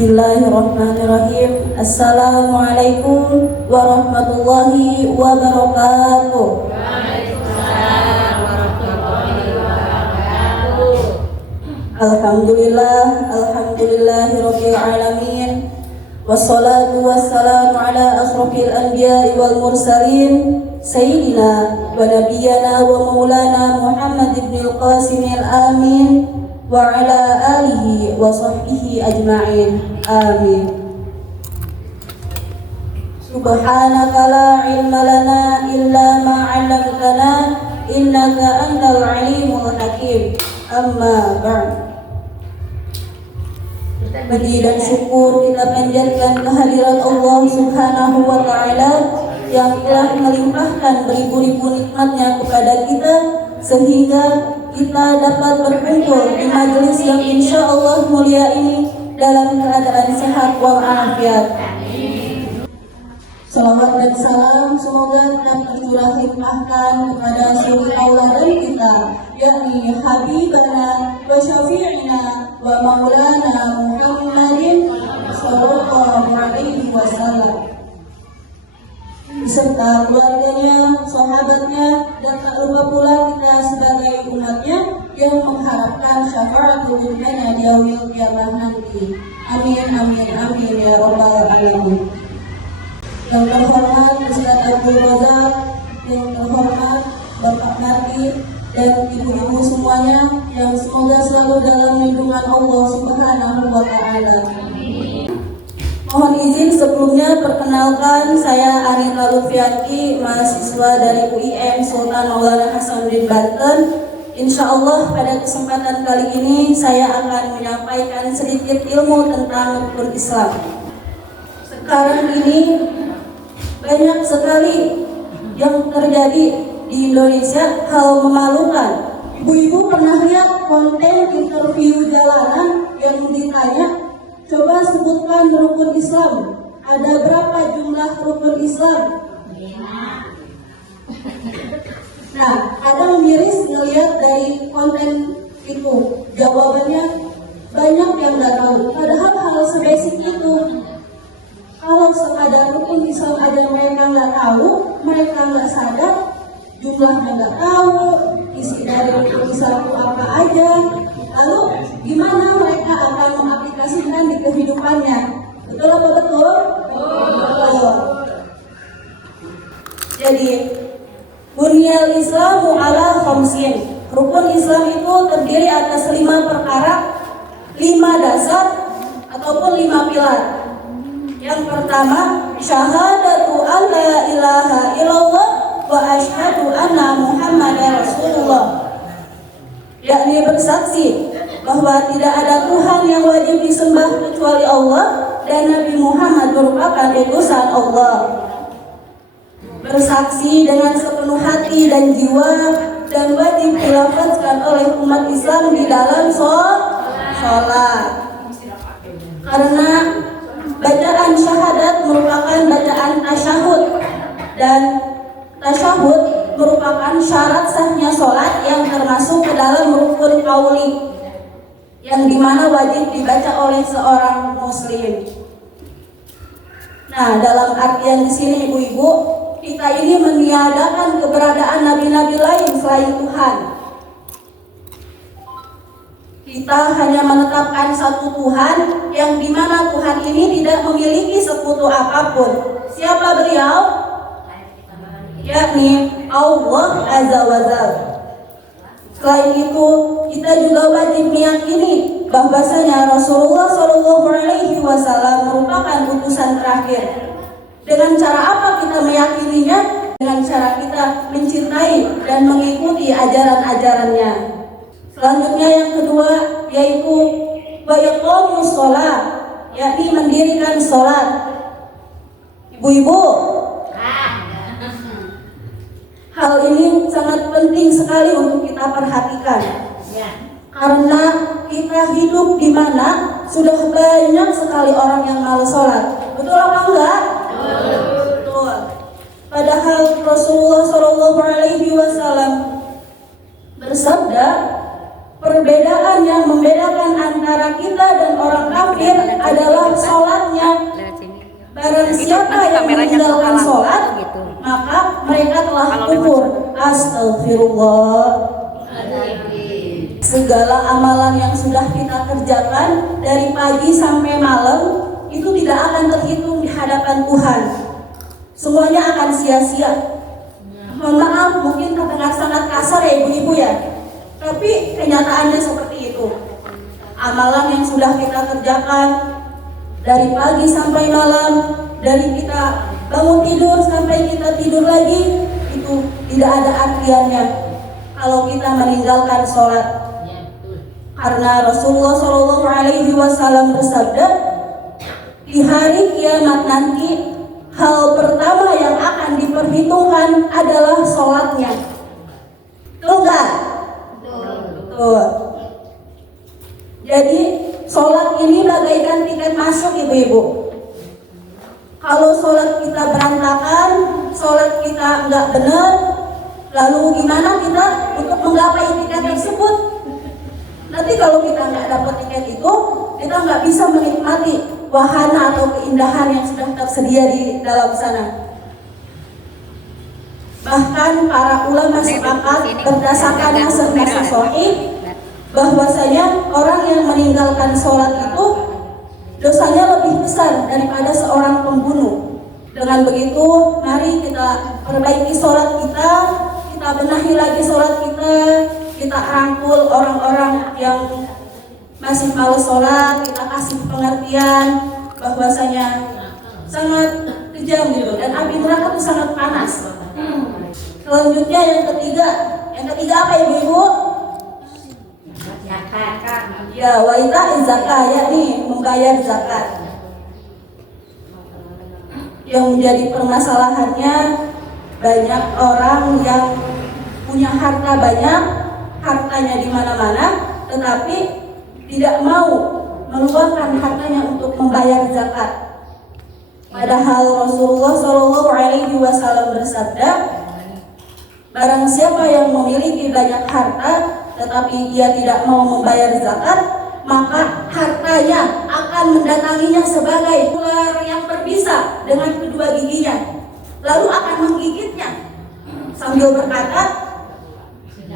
Bismillahirrahmanirrahim. Assalamualaikum warahmatullahi wabarakatuh. Waalaikumsalam warahmatullahi wabarakatuh. Alhamdulillahirabbil alamin. Wassalatu wassalamu ala asrofil anbiya'i wal mursalin sayyidina wa nabiyyana wa maulana Muhammad ibn al-Qasim al-Amin wa ala alihi wa sahbihi ajma'in. Amin. Subhanaka la ilma lana illa ma 'allamtana innaka antal alimul hakim. Amma ba'd. Puji dan syukur kita panjatkan kehadirat Allah Subhanahu wa Ta'ala yang telah melimpahkan beribu-ribu nikmatnya kepada kita sehingga kita dapat berkumpul di majelis yang insya Allah mulia ini dalam keadaan sehat walafiat. Salawat dan salam semoga tetap tercurah limpahkan kepada suri auladan kita, yakni Habibana wa Syafi'ina wa Maulana Muhammadin sallallahu alaihi wasallam, beserta keluarganya, sahabatnya, dan tak lupa pula kita sebagai umatnya yang mengharapkan syafaatul wujudnya di yaumil qiyamah nanti. Amin amin amin ya rabbal alamin. Yang terhormat Ustaz Abdul Razak, yang terhormat Bapak Marti dan ibu-ibu semuanya yang semoga selalu dalam lindungan Allah Subhanahu wa Ta'ala. Mohon izin sebelumnya perkenalkan, saya Anita Lutfianti, mahasiswa dari UIM Sultan Maulana Hasanuddin Banten. Insya Allah pada kesempatan kali ini saya akan menyampaikan sedikit ilmu tentang rukun Islam. Sekarang ini banyak sekali yang terjadi di Indonesia, hal memalukan. Ibu-ibu pernah lihat konten interview jalanan yang ditanya, coba sebutkan rukun Islam. Ada berapa jumlah rukun Islam? Nah, kadang miris ngelihat dari konten itu, jawabannya banyak yang nggak tahu. Padahal hal sebasic itu. Kalau sekadar rukun Islam aja mereka nggak tahu, mereka nggak sadar, jumlahnya nggak tahu, isi dari rukun Islam itu apa aja, lalu gimana mereka akan mengaplikasikan di kehidupannya? Betul apa betul? Betul. Jadi, bunyal Islamu ala khamsin. Rukun Islam itu terdiri atas 5 perkara, 5 dasar ataupun 5 pilar. Yang pertama, syahadatu an la ilaha illallah wa asyhadu anna Muhammadar Rasulullah, yakni bersaksi bahwa tidak ada Tuhan yang wajib disembah kecuali Allah dan Nabi Muhammad merupakan utusan Allah. Bersaksi dengan sepenuh hati dan jiwa dan wajib dilafazkan oleh umat Islam di dalam sholat. Karena bacaan syahadat merupakan bacaan tasyahud, dan tasyahud merupakan syarat sahnya sholat yang termasuk ke dalam rukun qauli yang dimana wajib dibaca oleh seorang muslim. Nah, dalam artian di sini ibu-ibu, kita ini meniadakan keberadaan nabi-nabi lain selain Tuhan. Kita hanya menetapkan satu Tuhan yang dimana Tuhan ini tidak memiliki sekutu apapun. Siapa beliau? Yakni Allah Azza wa Jalla. Selain itu, kita juga wajib meyakini bahwasanya Rasulullah Shallallahu Alaihi Wasallam merupakan utusan terakhir. Dengan cara apa kita meyakininya? Dengan cara kita mencintai dan mengikuti ajaran-ajarannya. Selanjutnya yang kedua yaitu wa iqamus shalah, yakni mendirikan sholat. Ibu-ibu, hal ini sangat penting sekali untuk kita perhatikan. Karena kita hidup di mana sudah banyak sekali orang yang malas sholat. Betul apa enggak? Betul. Padahal Rasulullah Shallallahu Alaihi Wasallam bersabda, perbedaan yang membedakan antara kita dan orang kafir adalah Barang Itu siapa nanti yang kameranya meninggalkan kehalang sholat, gitu. maka mereka telah Kalau kufur. Astagfirullah. Segala amalan yang sudah kita kerjakan dari pagi sampai malam itu tidak akan terhitung di hadapan Tuhan. Semuanya akan sia-sia. Mohon maaf, mungkin terdengar sangat kasar ya ibu-ibu ya, tapi kenyataannya seperti itu. Amalan yang sudah kita kerjakan dari pagi sampai malam, dari kita bangun tidur sampai kita tidur lagi, itu tidak ada artiannya kalau kita meninggalkan sholat. Karena Rasulullah Shallallahu Alaihi Wasallam bersabda, di hari kiamat nanti hal pertama yang akan diperhitungkan adalah sholatnya. Betul nggak? Betul. Jadi sholat ini bagaikan tiket masuk ibu-ibu. Kalau sholat kita berantakan, sholat kita nggak benar, lalu gimana kita untuk menggapai tiket tersebut? Nanti kalau kita nggak dapat tiket itu, kita nggak bisa menikmati wahana atau keindahan yang sudah tersedia di dalam sana. Bahkan para ulama sepakat berdasarkan nasr-nasr sahih bahwasanya orang yang meninggalkan sholat itu dosanya lebih besar daripada seorang pembunuh. Dengan begitu, mari kita perbaiki sholat kita benahi lagi sholat kita rangkul orang-orang yang masih malas sholat, kita kasih pengertian bahwasanya sangat kejam gitu, dan api neraka itu sangat panas. Selanjutnya yang ketiga apa ibu-ibu? Ya, wa ita'iz zakat, yakni membayar zakat. Yang menjadi permasalahannya, banyak orang yang punya harta banyak, hartanya di mana-mana, tetapi tidak mau meluangkan hartanya untuk membayar zakat. Padahal Rasulullah Shallallahu Alaihi Wasallam bersabda, barang siapa yang memiliki banyak harta tetapi ia tidak mau membayar zakat, maka hartanya akan mendatanginya sebagai ular yang berbisa dengan kedua giginya, lalu akan menggigitnya sambil berkata,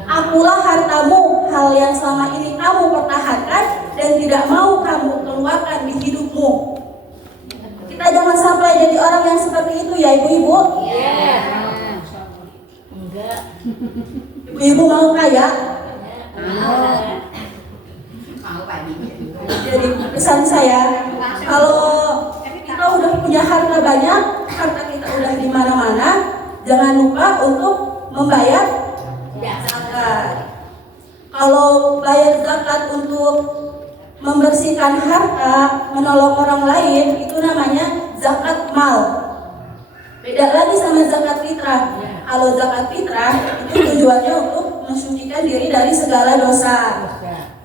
akulah hartamu, hal yang selama ini kamu pertahankan dan tidak mau kamu keluarkan di hidupmu. Kita jangan sampai jadi orang yang seperti itu ya ibu-ibu. Iya. Enggak. Ibu-ibu mau kaya? Jadi pesan saya, kalau kita udah punya harta banyak, harta kita udah di mana-mana, jangan lupa untuk membayar zakat. Kalau bayar zakat untuk membersihkan harta, menolong orang lain, itu namanya zakat mal. Beda lagi sama zakat fitrah. Kalau zakat fitrah itu tujuannya untuk mensucikan diri dari segala dosa.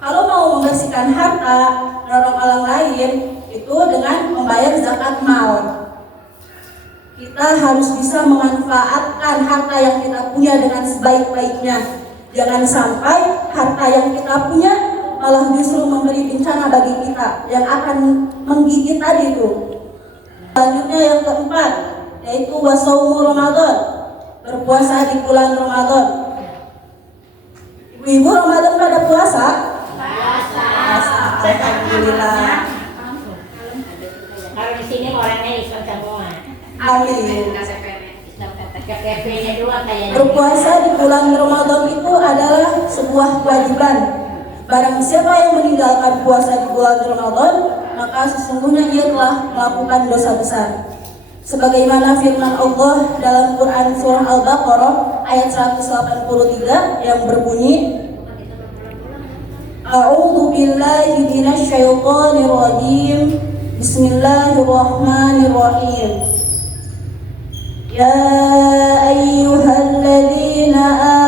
Kalau mau membersihkan harta, menolong orang lain, itu dengan membayar zakat mal. Kita harus bisa memanfaatkan harta yang kita punya dengan sebaik-baiknya. Jangan sampai harta yang kita punya malah justru memberi bencana bagi kita yang akan menggigit tadi itu. Selanjutnya yang keempat, yaitu wasaumu Ramadan, berpuasa di bulan Ramadan. Ibu-ibu Ramadan pada puasa? Puasa. Alhamdulillah. Kalau di sini orangnya Islam semua. Amin. KTP-nya dua kayaknya. Berpuasa di bulan Ramadan itu adalah sebuah kewajiban. Barang siapa yang meninggalkan puasa di bulan Ramadan, maka sesungguhnya ia telah melakukan dosa besar. Sebagaimana firman Allah dalam Quran surah Al-Baqarah ayat 183 yang berbunyi, A'udzu billahi minasyaitonir rajim. Bismillahirrahmanirrahim. Ya ayyuhalladzina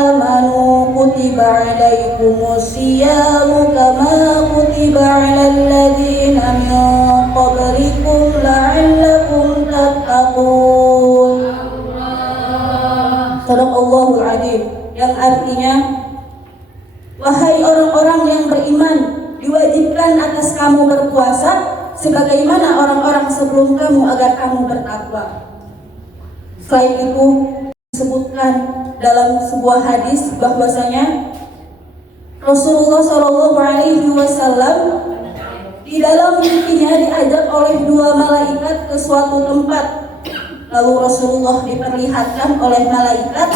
amanu kutiba alaikumus siyamu kama kutiba alal ladzina min qablikum la'allakum tattaqun. Shadaqallahul adzim, yang artinya, wahai orang-orang yang beriman, diwajibkan atas kamu berpuasa sebagaimana orang-orang sebelum kamu agar kamu bertakwa. Selain itu disebutkan dalam sebuah hadis bahwasanya Rasulullah Shallallahu Alaihi Wasallam di dalam mimpinya diajak oleh dua malaikat ke suatu tempat. Lalu Rasulullah diperlihatkan oleh malaikat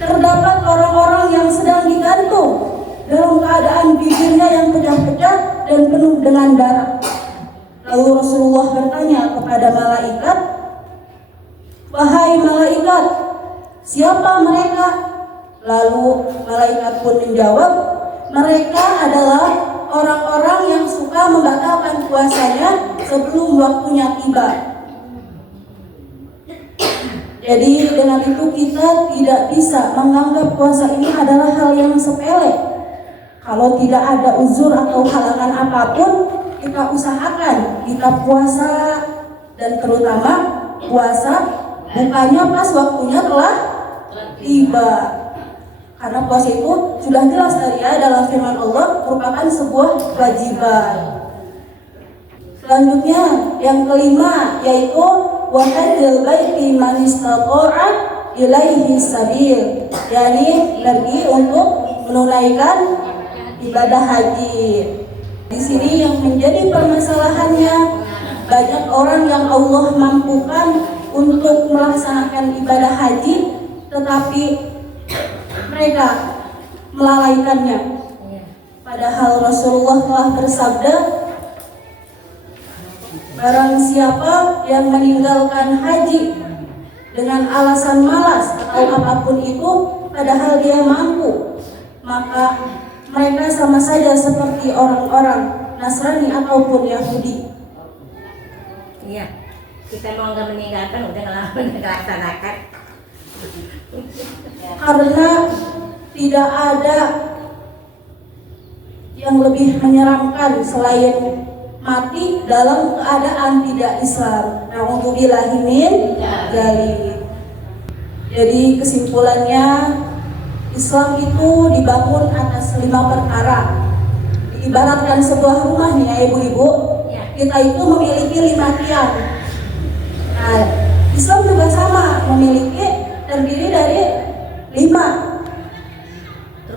terdapat orang-orang yang sedang digantung dalam keadaan bibirnya yang pecah-pecah dan penuh dengan darah. Lalu Rasulullah bertanya kepada malaikat, "Wahai malaikat, siapa mereka?" Lalu malaikat pun menjawab, "Mereka adalah orang-orang yang suka membatalkan puasanya sebelum waktunya tiba." Jadi dengan itu kita tidak bisa menganggap puasa ini adalah hal yang sepele. Kalau tidak ada uzur atau halangan apapun, kita usahakan kita puasa, dan terutama puasa bukannya pas waktunya telah tiba. Karena puasa itu sudah jelas tadi ya dalam firman Allah merupakan sebuah kewajiban. Selanjutnya yang kelima yaitu wa hajjal baiti man istata'a ilaihi sabil, yakni pergi untuk menunaikan ibadah haji. Di sini yang menjadi permasalahannya, banyak orang yang Allah mampukan untuk melaksanakan ibadah haji tetapi mereka melalaikannya. Padahal Rasulullah telah bersabda, barang siapa yang meninggalkan haji dengan alasan malas atau apapun itu padahal dia mampu, maka mereka sama saja seperti orang-orang Nasrani ataupun Yahudi. Iya, kita mau nggak meninggalkan udah ngelaksanakan. Karena tidak ada yang lebih menyeramkan selain mati dalam keadaan tidak Islam. Na'udzubillahi min dzalik. Jadi kesimpulannya, Islam itu dibangun atas 5 perkara. Diibaratkan sebuah rumah nih ya ibu-ibu, kita itu memiliki 5 tiang. Nah, Islam juga sama, memiliki terdiri dari 5.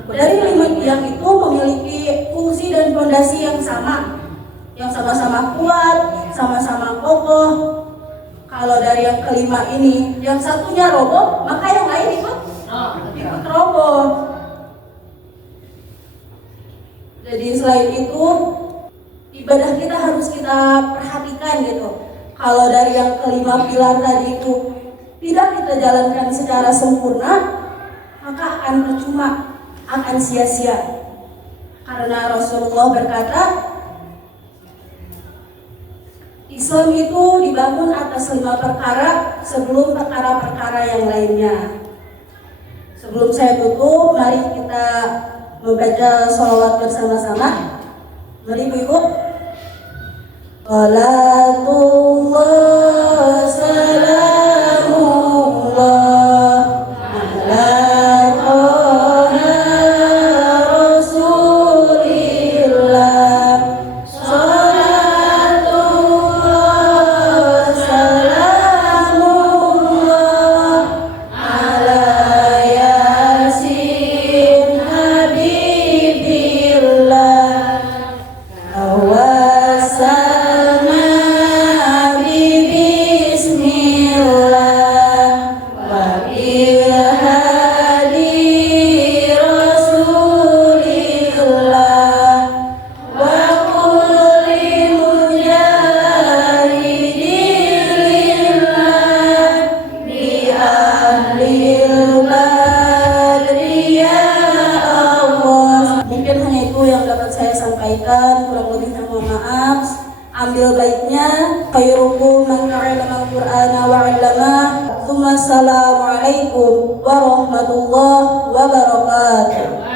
Dari 5 tiang itu memiliki fungsi dan fondasi yang sama, yang sama-sama kuat, sama-sama kokoh. Kalau dari yang kelima ini, yang satunya roboh, maka yang lain ikut roboh. Jadi selain itu, ibadah kita harus kita perhatikan gitu. Kalau dari yang kelima pilar tadi itu tidak kita jalankan secara sempurna, maka akan percuma, akan sia-sia. Karena Rasulullah berkata, Islam itu dibangun atas 5 perkara sebelum perkara-perkara yang lainnya. Sebelum saya tutup, mari kita membaca sholawat bersama-sama. Mari ibu-ibu. Salatullah salamullah ala Toha Rasulillah. Salatullah salamullah ala Yasin Habibillah. Tawassalna bismillah wa bihadi Rasulillah wa kulli mujahidillah bi ahlil badri ya Allah. Mungkin hanya itu yang dapat saya sampaikan, kurang lebihnya mohon maaf. Ambil baiknya, khairukum man ta'allama al-Qur'ana wa 'allama. Assalamualaikum warahmatullahi wabarakatuh.